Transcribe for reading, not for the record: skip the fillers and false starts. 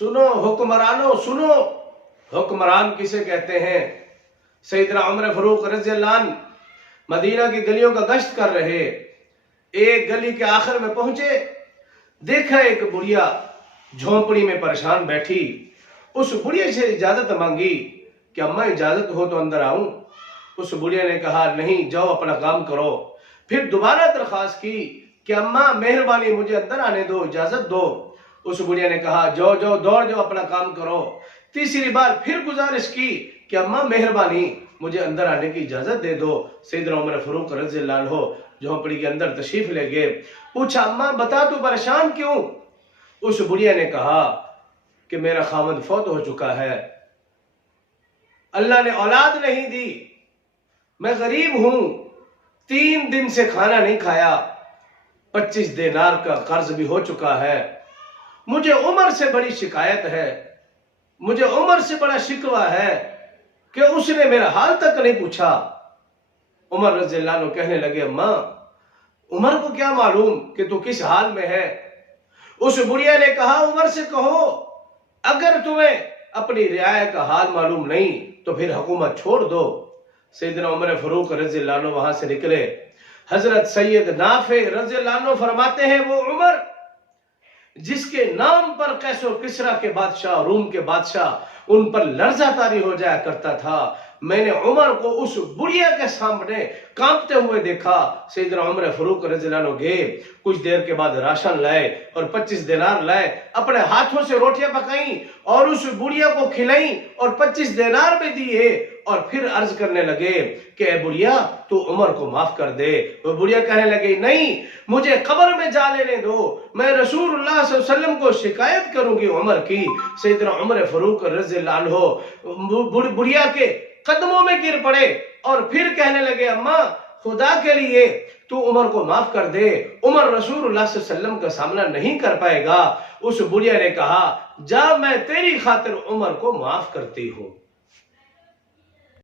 सुनो हुक्मरानो सुनो, हुक्मरान किसे कहते हैं। सैयदना उमर फारूक रज़ी अल्लाह अन्हु मदीना की गलियों का गश्त कर रहे, एक गली के आखिर में पहुंचे, देखा एक बुढ़िया झोंपड़ी में परेशान बैठी। उस बुढ़िया से इजाजत मांगी कि अम्मा इजाजत हो तो अंदर आऊं। उस बुढ़िया ने कहा नहीं, जाओ अपना काम करो। फिर दोबारा दरखास्त की कि अम्मा मेहरबानी मुझे अंदर आने दो, इजाजत दो। उस बुढ़िया ने कहा जाओ जाओ, दौड़ जाओ, अपना काम करो। तीसरी बार फिर गुजारिश की कि अम्मा मेहरबानी मुझे अंदर आने की इजाजत दे दो। सैयदना उमर फारूक रज़ी अल्लाह अन्हु झोंपड़ी के अंदर तशरीफ ले गए। पूछा अम्मा बता तू परेशान क्यों। उस बुढ़िया ने कहा कि मेरा खामद फौत हो चुका है, अल्लाह ने औलाद नहीं दी, मैं गरीब हूं, 3 दिन से खाना नहीं खाया, 25 दिनार का कर्ज भी हो चुका है, मुझे उमर से बड़ी शिकायत है, मुझे उमर से बड़ा शिकवा है कि उसने मेरा हाल तक नहीं पूछा। उमर रज़ी अल्लाह अन्हु कहने लगे अम्मा उमर को क्या मालूम कि तू किस हाल में है। उस बुढ़िया ने कहा उमर से कहो अगर तुम्हें अपनी रियाया का हाल मालूम नहीं तो फिर हुकूमत छोड़ दो। सैयदना उमर फारूक रज़ी अल्लाह अन्हु वहां से निकले। हजरत सैयद नाफे रज़ी अल्लाह अन्हु फरमाते हैं वो उमर जिसके नाम पर कैसर किसरा के बादशाह, रूम के बादशाह उन पर लर्जा तारी हो जाया करता था, मैंने उमर को उस बुढ़िया के सामने कांपते हुए देखा। सैयदना उमर फारूक रज़ी अल्लाह अन्हु गए, कुछ देर के बाद राशन लाए और 25 दिनार लाए, अपने हाथों से रोटियां पकाई और उस बुढ़िया को खिलाई और 25 दिनार भी दिए और फिर अर्ज करने लगे कि ए बुढ़िया तू उमर को माफ कर दे। वो बुढ़िया कहने लगी नहीं, मुझे कब्र में जा लेने दो, मैं रसूलुल्लाह सल्लल्लाहु अलैहि वसल्लम को शिकायत करूंगी उमर की। सैयदना उमर फारूक रज़ी अल्लाह अन्हु बुढ़िया के कदमों में गिर पड़े और फिर कहने लगे अम्मा खुदा के लिए तू उमर को माफ कर दे, उमर रसूलुल्लाह सल्लल्लाहु अलैहि वसल्लम का सामना नहीं कर पाएगा। उस बुढ़िया ने कहा जा मैं तेरी खातिर उमर को माफ करती हूं।